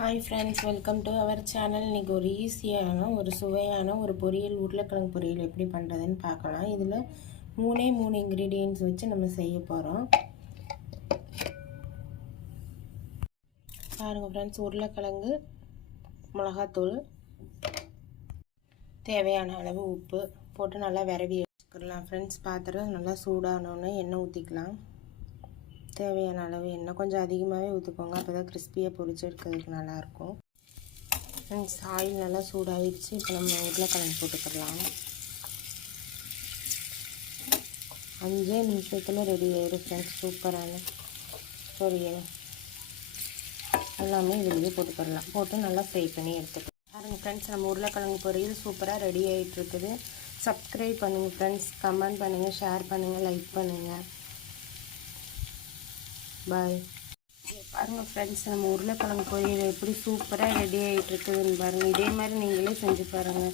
Hi friends, welcome to our channel. இன்றைக்கி ஒரு ஈஸியான ஒரு சுவையான ஒரு பொரியல், உருளைக்கிழங்கு பொரியல் எப்படி பண்ணுறதுன்னு பார்க்கலாம். இதில் மூணு இன்க்ரீடியன்ட்ஸ் வச்சு நம்ம செய்ய போகிறோம். பாருங்கள் ஃப்ரெண்ட்ஸ், உருளைக்கிழங்கு, மிளகாத்தூள், தேவையான அளவு உப்பு போட்டு நல்லா விரவி எடுத்துக்கலாம். ஃப்ரெண்ட்ஸ், பாத்திரம் நல்லா சூடானோன்னு எண்ணெய் ஊற்றிக்கலாம். தேவையான அளவு எண்ணெய் கொஞ்சம் அதிகமாகவே ஊற்றிக்கோங்க, அப்போ தான் கிறிஸ்பியாக பொரிச்சு எடுக்கிறதுக்கு நல்லாயிருக்கும். ஃப்ரெண்ட்ஸ், ஆயில் நல்லா சூடாகிடுச்சு. இப்போ நம்ம உருளைக்கிழங்கு போட்டுக்கலாம். 5 நிமிஷத்தில் ரெடி ஆயிடும் ஃப்ரெண்ட்ஸ். சூப்பரான பொரியல் எல்லாமே வெளியே போட்டுக்கலாம். போட்டு நல்லா ஃப்ரை பண்ணி எடுத்துக்கலாம். பாருங்கள் ஃப்ரெண்ட்ஸ், நம்ம உருளைக்கிழங்கு பொரியல் சூப்பராக ரெடி ஆகிட்டுருக்குது. சப்ஸ்கிரைப் பண்ணுங்கள் ஃப்ரெண்ட்ஸ், கமெண்ட் பண்ணுங்கள், ஷேர் பண்ணுங்கள், லைக் பண்ணுங்கள். பாய். பாருங்கள் ஃப்ரெண்ட்ஸ், நம்ம உருளைக்கிழங்கு பொரியல் எப்படி சூப்பராக ரெடி ஆகிட்டு இருக்குதுன்னு பாருங்கள். இதே மாதிரி நீங்களே செஞ்சு பாருங்கள்.